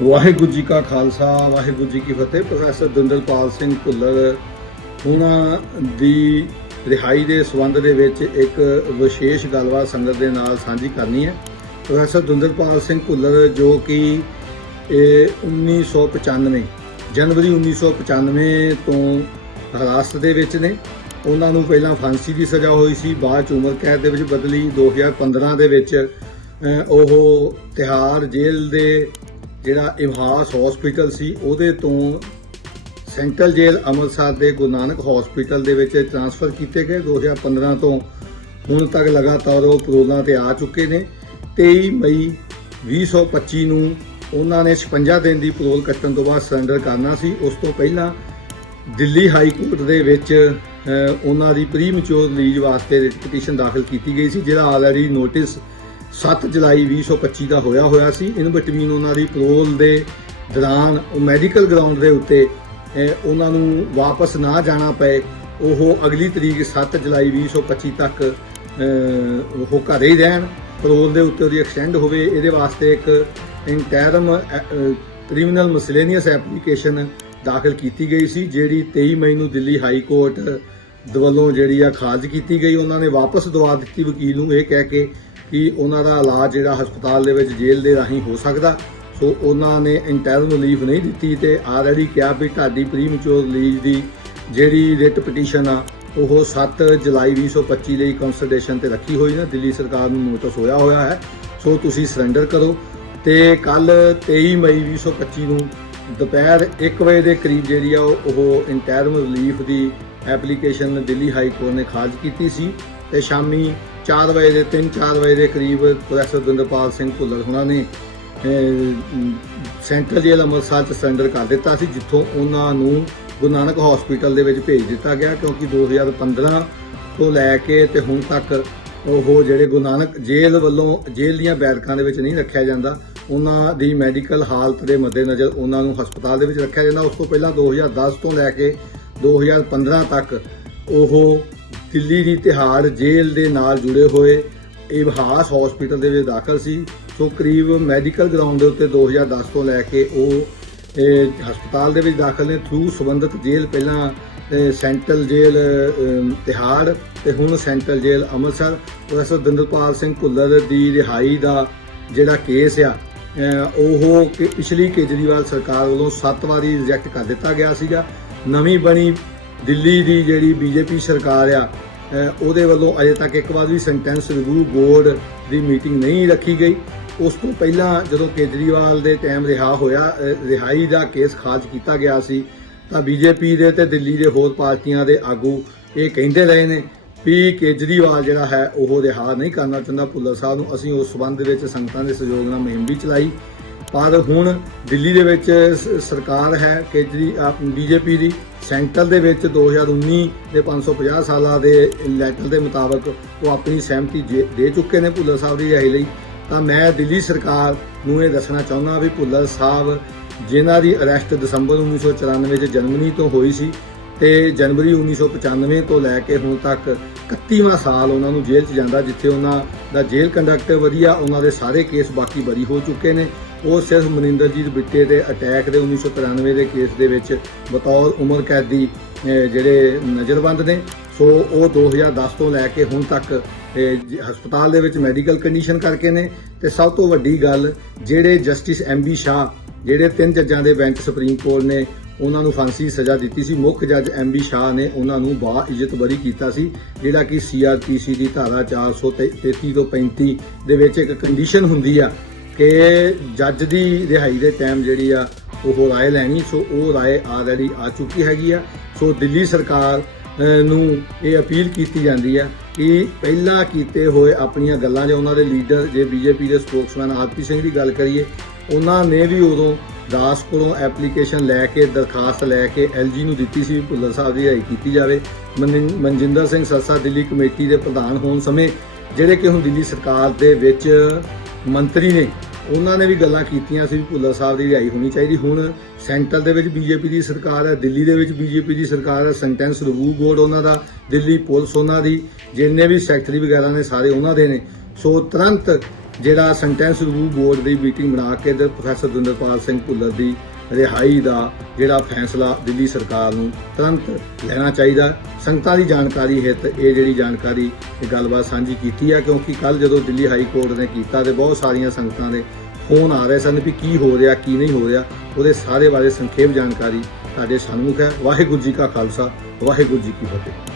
ਵਾਹਿਗੁਰੂ ਜੀ ਕਾ ਖਾਲਸਾ ਵਾਹਿਗੁਰੂ ਜੀ ਕੀ ਫਤਿਹ ਪ੍ਰੋਫੈਸਰ ਦਿੰਦਰਪਾਲ ਸਿੰਘ ਭੁੱਲਰ ਉਹਨਾਂ ਦੀ ਰਿਹਾਈ ਦੇ ਸਬੰਧ ਦੇ ਵਿੱਚ ਇੱਕ ਵਿਸ਼ੇਸ਼ ਗੱਲਬਾਤ ਸੰਗਤ ਦੇ ਨਾਲ ਸਾਂਝੀ ਕਰਨੀ ਹੈ ਪ੍ਰੋਫੈਸਰ ਦਿੰਦਰਪਾਲ ਸਿੰਘ ਭੁੱਲਰ ਜੋ ਕਿ ਇਹ 1995 ਜਨਵਰੀ 1995 ਤੋਂ ਹਰਾਸਤ ਦੇ ਵਿੱਚ ਨੇ ਉਹਨਾਂ ਨੂੰ ਪਹਿਲਾਂ ਫਾਂਸੀ ਦੀ ਸਜ਼ਾ ਹੋਈ ਸੀ ਬਾਅਦ ਚ ਉਮਰ ਕੈਦ ਦੇ ਵਿੱਚ ਬਦਲੀ 2015 ਦੇ ਵਿੱਚ ਉਹ ਤਿਹਾਰ ਜੇਲ੍ਹ ਦੇ ਜਿਹੜਾ ਇਵਹਾਸ ਹਸਪੀਟਲ ਸੀ ਉਹਦੇ ਤੋਂ ਸੈਂਟਰਲ ਜੇਲ ਅਮਰਸਾਦ ਦੇ ਗੁਰੂ ਨਾਨਕ ਹਸਪੀਟਲ ਦੇ ਵਿੱਚ ਟ੍ਰਾਂਸਫਰ ਕੀਤੇ ਗਏ 2015 ਤੋਂ ਹੁਣ ਤੱਕ ਲਗਾਤਾਰ ਉਹ ਪਰੋਲਾਂ ਤੇ ਆ ਚੁੱਕੇ ਨੇ 23 ਮਈ 2025 ਨੂੰ ਉਹਨਾਂ ਨੇ 56 ਦਿਨ ਦੀ ਪਰੋਲ ਕੱਟਣ ਤੋਂ ਬਾਅਦ ਸਰੈਂਡਰ ਕਰਨਾ ਸੀ ਉਸ ਤੋਂ ਪਹਿਲਾਂ ਦਿੱਲੀ ਹਾਈ ਕੋਰਟ ਦੇ ਵਿੱਚ ਉਹਨਾਂ ਦੀ ਪ੍ਰੀਮਚੋਰ ਰਿਲੀਜ਼ ਵਾਸਤੇ ਰਿਟ ਪਟੀਸ਼ਨ ਦਾਖਲ ਕੀਤੀ ਗਈ ਸੀ ਜਿਹੜਾ ਆਲਰੇਡੀ ਨੋਟਿਸ 7 ਜੁਲਾਈ 2025 ਦਾ ਹੋਇਆ ਹੋਇਆ ਸੀ ਇਨ ਬਿਟਵੀਨ ਉਹਨਾਂ ਦੀ ਪਰੋਲ ਦੇ ਦੌਰਾਨ ਉਹ ਮੈਡੀਕਲ ਗਰਾਊਂਡ ਦੇ ਉੱਤੇ ਉਹਨਾਂ ਨੂੰ ਵਾਪਸ ਨਾ ਜਾਣਾ ਪਏ ਉਹ ਅਗਲੀ ਤਰੀਕ 7 ਜੁਲਾਈ 2025 ਤੱਕ ਉਹ ਘਰੇ ਹੀ ਰਹਿਣ ਪਰੋਲ ਦੇ ਉੱਤੇ ਉਹਦੀ ਐਕਸਟੈਂਡ ਹੋਵੇ ਇਹਦੇ ਵਾਸਤੇ ਇੱਕ ਇੰਟਰਮ ਕ੍ਰਿਮੀਨਲ ਮਸਲੇਨੀਅਸ ਐਪਲੀਕੇਸ਼ਨ ਦਾਖਲ ਕੀਤੀ ਗਈ ਸੀ ਜਿਹੜੀ 23 ਮਈ ਨੂੰ ਦਿੱਲੀ ਹਾਈ ਕੋਰਟ ਦਵਲੋਂ ਜਿਹੜੀ ਆ ਖਾਰਜ ਕੀਤੀ ਗਈ ਉਹਨਾਂ ਨੇ ਵਾਪਸ ਦਵਾ ਦਿੱਤੀ ਵਕੀਲ ਨੂੰ ਇਹ ਕਹਿ ਕੇ ਕਿ ਉਹਨਾਂ ਦਾ ਇਲਾਜ ਜਿਹੜਾ ਹਸਪਤਾਲ ਦੇ ਵਿੱਚ ਜੇਲ੍ਹ ਦੇ ਰਾਹੀਂ ਹੋ ਸਕਦਾ ਸੋ ਉਹਨਾਂ ਨੇ ਇੰਟਰਨਲ ਰਿਲੀਫ ਨਹੀਂ ਦਿੱਤੀ ਤੇ ਆਲਰੇਡੀ ਕਿਹਾ ਵੀ ਢਾਡੀ ਪ੍ਰੀਮਚੂਰ ਰਿਲੀਜ਼ ਦੀ ਜਿਹੜੀ ਰਿਟ ਪਟੀਸ਼ਨ ਆ ਉਹ 7 ਜੁਲਾਈ 2025 ਲਈ ਕੰਸਲਟੇਸ਼ਨ ਤੇ ਰੱਖੀ ਹੋਈ ਨਾ ਦਿੱਲੀ ਸਰਕਾਰ ਨੂੰ ਨੋਟਿਸ ਹੋਇਆ ਹੋਇਆ ਹੈ ਸੋ ਤੁਸੀਂ ਸਰੈਂਡਰ ਕਰੋ ਤੇ ਕੱਲ 23 ਮਈ 2025 ਨੂੰ ਦੁਪਹਿਰ 1 ਵਜੇ ਦੇ ਕਰੀਬ ਜਿਹੜੀ ਆ ਉਹ ਇੰਟਰਮ ਰਿਲੀਫ ਦੀ ਐਪਲੀਕੇਸ਼ਨ ਦਿੱਲੀ ਹਾਈ ਕੋਰਟ ਨੇ ਖਾਰਜ ਕੀਤੀ ਸੀ ਤੇ ਸ਼ਾਮੀ 4 ਵਜੇ ਦੇ 3-4 ਵਜੇ ਦੇ ਕਰੀਬ ਪ੍ਰੋਫੈਸਰ ਦਿੰਦਪਾਲ ਸਿੰਘ ਭੁੱਲਰ ਹੁਣਾਂ ਨੇ ਸੈਂਟਰ ਜੇਲ੍ਹ ਅੰਮ੍ਰਿਤਸਰ ਚ ਸੈਂਡਰ ਕਰ ਦਿੱਤਾ ਸੀ ਜਿੱਥੋਂ ਉਹਨਾਂ ਨੂੰ ਗੁਨਾਨਕ ਹਸਪੀਟਲ ਦੇ ਵਿੱਚ ਭੇਜ ਦਿੱਤਾ ਗਿਆ ਕਿਉਂਕਿ 2015 ਤੋਂ ਲੈ ਕੇ ਤੇ ਹੁਣ ਤੱਕ ਉਹ ਜਿਹੜੇ ਗੁਨਾਨਕ ਜੇਲ੍ਹ ਵੱਲੋਂ ਜੇਲ੍ਹ ਦੀਆਂ ਬੈਰਕਾਂ ਦੇ ਵਿੱਚ ਨਹੀਂ ਰੱਖਿਆ ਜਾਂਦਾ ਉਹਨਾਂ ਦੀ ਮੈਡੀਕਲ ਹਾਲਤ ਦੇ ਮੱਦੇਨਜ਼ਰ ਉਹਨਾਂ ਨੂੰ ਹਸਪਤਾਲ ਦੇ ਵਿੱਚ ਰੱਖਿਆ ਜਾਂਦਾ ਉਸ ਤੋਂ ਪਹਿਲਾਂ 2010 ਤੋਂ ਲੈ ਕੇ 2015 ਤੱਕ ਉਹ ਕਿੱਲੀ ਦੀ ਤਿਹਾੜ ਜੇਲ੍ਹ ਦੇ ਨਾਲ ਜੁੜੇ ਹੋਏ ਇਬਹਾਸ ਹਸਪੀਟਲ ਦੇ ਵਿੱਚ ਦਾਖਲ ਸੀ ਸੋ ਕਰੀਬ ਮੈਡੀਕਲ ਗਰਾਊਂਡ ਦੇ ਉੱਤੇ 2010 ਤੋਂ ਲੈ ਕੇ ਉਹ ਹਸਪਤਾਲ ਦੇ ਵਿੱਚ ਦਾਖਲ ਨੇ ਥਰੂ ਸਬੰਧਤ ਜੇਲ੍ਹ ਪਹਿਲਾਂ ਸੈਂਟਰਲ ਜੇਲ੍ਹ ਤਿਹਾੜ ਤੇ ਹੁਣ ਸੈਂਟਰਲ ਜੇਲ੍ਹ ਅੰਮ੍ਰਿਤਸਰ ਪ੍ਰੋਫੈਸਰ ਦਿੰਦਰਪਾਲ ਸਿੰਘ ਕੁੱਲਰ ਦੀ ਰਿਹਾਈ ਦਾ ਜਿਹੜਾ ਕੇਸ ਆ ਉਹ ਪਿਛਲੀ ਕੇਜਰੀਵਾਲ ਸਰਕਾਰ ਵੱਲੋਂ 7 ਵਾਰੀ ਰਿਜੈਕਟ ਕਰ ਦਿੱਤਾ ਗਿਆ ਸੀਗਾ ਨਵੀਂ ਬਣੀ ਦਿੱਲੀ ਦੀ ਜਿਹੜੀ ਬੀਜੇਪੀ ਸਰਕਾਰ ਆ ਉਹਦੇ ਵੱਲੋਂ ਅਜੇ ਤੱਕ ਇੱਕ ਵਾਰ ਵੀ ਸੈਂਟੈਂਸ ਰਿਵਿਊ ਬੋਰਡ ਦੀ ਮੀਟਿੰਗ ਨਹੀਂ ਰੱਖੀ ਗਈ ਉਸ ਤੋਂ ਪਹਿਲਾਂ ਜਦੋਂ ਕੇਜਰੀਵਾਲ ਦੇ ਟਾਈਮ ਰਿਹਾ ਹੋਇਆ ਰਿਹਾਈ ਦਾ ਕੇਸ ਖਾਜ ਕੀਤਾ ਗਿਆ ਸੀ ਤਾਂ ਬੀਜੇਪੀ ਦੇ ਤੇ ਦਿੱਲੀ ਦੇ ਹੋਰ ਪਾਰਟੀਆਂ ਦੇ ਆਗੂ ਇਹ ਕਹਿੰਦੇ ਰਹੇ ਨੇ ਵੀ ਕੇਜਰੀਵਾਲ ਜਿਹੜਾ ਹੈ ਉਹ ਰਿਹਾ ਨਹੀਂ ਕਰਨਾ ਚਾਹੁੰਦਾ ਪੁੱਲਰ ਸਾਹਿਬ ਨੂੰ ਅਸੀਂ ਉਸ ਸਬੰਧ ਵਿੱਚ ਸੰਗਤਾਂ ਦੇ ਸਹਿਯੋਗ ਨਾਲ ਮੁਹਿੰਮ ਵੀ ਚਲਾਈ ਪਰ ਹੁਣ ਦਿੱਲੀ ਦੇ ਵਿੱਚ ਸਰਕਾਰ ਹੈ ਕੇਜਰੀ ਆਪ ਬੀਜੇਪੀ ਦੀ ਸੈਂਟਰ ਦੇ ਵਿੱਚ 2019 ਦੇ 550 ਸਾਲਾਂ ਦੇ ਲੈਟਰ ਦੇ ਮੁਤਾਬਕ ਉਹ ਆਪਣੀ ਸਹਿਮਤੀ ਦੇ ਚੁੱਕੇ ਨੇ ਭੁੱਲਰ ਸਾਹਿਬ ਦੀ ਰਹੀ ਲਈ ਤਾਂ ਮੈਂ ਦਿੱਲੀ ਸਰਕਾਰ ਨੂੰ ਇਹ ਦੱਸਣਾ ਚਾਹੁੰਦਾ ਵੀ ਭੁੱਲਰ ਸਾਹਿਬ ਜਿਨ੍ਹਾਂ ਦੀ ਅਰੈਸਟ ਦਸੰਬਰ 1994 ਵਿੱਚ ਜਨਮਨੀ ਤੋਂ ਹੋਈ ਸੀ ਤੇ ਜਨਵਰੀ 1995 ਤੋਂ ਲੈ ਕੇ ਹੁਣ ਤੱਕ 31ਵਾਂ ਸਾਲ ਉਹਨਾਂ ਨੂੰ ਜੇਲ੍ਹ 'ਚ ਜਾਂਦਾ ਜਿੱਥੇ ਉਹਨਾਂ ਦਾ ਜੇਲ੍ਹ ਕੰਡਕਟਰ ਵਧੀਆ ਉਹਨਾਂ ਦੇ ਸਾਰੇ ਕੇਸ ਬਾਕੀ ਬਰੀ ਹੋ ਚੁੱਕੇ ਨੇ ਉਹ ਸਿਰਫ ਮਨਿੰਦਰਜੀਤ ਬਿੱਟੇ ਦੇ ਅਟੈਕ ਦੇ 1993 ਦੇ ਕੇਸ ਦੇ ਵਿੱਚ ਬਤੌਰ ਉਮਰ ਕੈਦੀ ਜਿਹੜੇ ਨਜ਼ਰਬੰਦ ਨੇ ਸੋ ਉਹ 2010 ਤੋਂ ਲੈ ਕੇ ਹੁਣ ਤੱਕ ਹਸਪਤਾਲ ਦੇ ਵਿੱਚ ਮੈਡੀਕਲ ਕੰਡੀਸ਼ਨ ਕਰਕੇ ਨੇ ਤੇ ਸਭ ਤੋਂ ਵੱਡੀ ਗੱਲ ਜਿਹੜੇ ਜਸਟਿਸ ਐਮ ਬੀ ਜਿਹੜੇ ਤਿੰਨ ਜੱਜਾਂ ਦੇ ਬੈਂਚ ਸੁਪਰੀਮ ਕੋਰਟ ਨੇ ਉਹਨਾਂ ਨੂੰ ਫਾਂਸੀ ਸਜ਼ਾ ਦਿੱਤੀ ਸੀ ਮੁੱਖ ਜੱਜ ਐਮ ਬੀ ਸ਼ਾਹ ਨੇ ਉਹਨਾਂ ਨੂੰ ਬਾ ਇੱਜ਼ਤ ਬਰੀ ਕੀਤਾ ਸੀ ਜਿਹੜਾ ਕਿ ਸੀਆਰਪੀਸੀ ਦੀ ਧਾਰਾ 433 ਤੋਂ 35 ਦੇ ਵਿੱਚ ਇੱਕ ਕੰਡੀਸ਼ਨ ਹੁੰਦੀ ਆ ਕਿ ਜੱਜ ਦੀ ਰਿਹਾਈ ਦੇ ਟਾਈਮ ਜਿਹੜੀ ਆ ਉਹ ਰਾਏ ਲੈਣੀ ਸੋ ਉਹ ਰਾਏ ਆਲਰੇਡੀ ਆ ਚੁੱਕੀ ਹੈਗੀ ਆ ਸੋ ਦਿੱਲੀ ਸਰਕਾਰ ਨੂੰ ਇਹ ਅਪੀਲ ਕੀਤੀ ਜਾਂਦੀ ਆ ਕਿ ਪਹਿਲਾਂ ਕੀਤੇ ਹੋਏ ਆਪਣੀਆਂ ਗੱਲਾਂ ਜੇ ਉਹਨਾਂ ਦੇ ਲੀਡਰ ਜੇ ਬੀਜੇਪੀ ਦੇ ਸਪੋਕਸਮੈਨ ਆਰਪੀ ਸਿੰਘ ਦੀ ਗੱਲ ਕਰੀਏ ਉਹਨਾਂ ਨੇ ਵੀ ਉਦੋਂ ਦਾਸ ਕੋਲੋਂ ਐਪਲੀਕੇਸ਼ਨ ਲੈ ਕੇ ਦਰਖਾਸਤ ਲੈ ਕੇ ਐਲਜੀ ਨੂੰ ਦਿੱਤੀ ਸੀ ਭੁੱਲਰ ਸਾਹਿਬ ਦੀ ਰਾਈ ਕੀਤੀ ਜਾਵੇ ਮਨਜਿੰਦਰ ਸਿੰਘ ਸਰਸਾ ਦਿੱਲੀ ਕਮੇਟੀ ਦੇ ਪ੍ਰਧਾਨ ਹੋਣ ਸਮੇਂ ਜਿਹੜੇ ਕਿ ਹੁਣ ਦਿੱਲੀ ਸਰਕਾਰ ਦੇ ਵਿੱਚ ਮੰਤਰੀ ਨੇ ਉਹਨਾਂ ਨੇ ਵੀ ਗੱਲਾਂ ਕੀਤੀਆਂ ਸੀ ਭੁੱਲਰ ਸਾਹਿਬ ਦੀ ਰਿਹਾਈ ਹੋਣੀ ਚਾਹੀਦੀ ਹੁਣ ਸੈਂਟਰ ਦੇ ਵਿੱਚ ਬੀਜੇਪੀ ਦੀ ਸਰਕਾਰ ਹੈ ਦਿੱਲੀ ਦੇ ਵਿੱਚ ਬੀਜੇਪੀ ਦੀ ਸਰਕਾਰ ਹੈ ਸੈਂਟੈਂਸ ਰਿਵਿਊ ਬੋਰਡ ਉਹਨਾਂ ਦਾ ਦਿੱਲੀ ਪੁਲਿਸ ਉਹਨਾਂ ਦੀ ਜਿੰਨੇ ਵੀ ਸੈਕਟਰੀ ਵਗੈਰਾ ਨੇ ਸਾਰੇ ਉਹਨਾਂ ਦੇ ਨੇ ਸੋ ਤੁਰੰਤ ਜਿਹੜਾ ਸੈਂਟੈਂਸ ਰਿਵਿਊ ਬੋਰਡ ਦੀ ਮੀਟਿੰਗ ਬਣਾ ਕੇ ਪ੍ਰੋਫੈਸਰ ਦਿੰਦਰਪਾਲ ਸਿੰਘ ਭੁੱਲਰ ਦੀ ਰਿਹਾਈ ਦਾ ਜਿਹੜਾ ਫੈਸਲਾ ਦਿੱਲੀ ਸਰਕਾਰ ਨੂੰ ਤੁਰੰਤ ਲੈਣਾ ਚਾਹੀਦਾ ਸੰਗਤਾਂ ਦੀ ਜਾਣਕਾਰੀ ਹਿੱਤ ਇਹ ਜਿਹੜੀ ਜਾਣਕਾਰੀ ਇਹ ਗੱਲਬਾਤ ਸਾਂਝੀ ਕੀਤੀ ਆ ਕਿਉਂਕਿ ਕੱਲ ਜਦੋਂ ਦਿੱਲੀ ਹਾਈ ਕੋਰਟ ਨੇ ਕੀਤਾ ਤੇ ਬਹੁਤ ਸਾਰੀਆਂ ਸੰਗਤਾਂ ਦੇ ਫੋਨ ਆ ਰਹੇ ਸਨ ਵੀ ਕੀ ਹੋ ਰਿਹਾ ਕੀ ਨਹੀਂ ਹੋ ਰਿਹਾ ਉਹਦੇ ਸਾਰੇ ਬਾਰੇ ਸੰਖੇਪ ਜਾਣਕਾਰੀ ਸਾਡੇ ਸਾਹਮਣੇ ਹੈ ਵਾਹਿਗੁਰੂ ਜੀ ਕਾ ਖਾਲਸਾ ਵਾਹਿਗੁਰੂ ਜੀ ਕੀ ਫਤਿਹ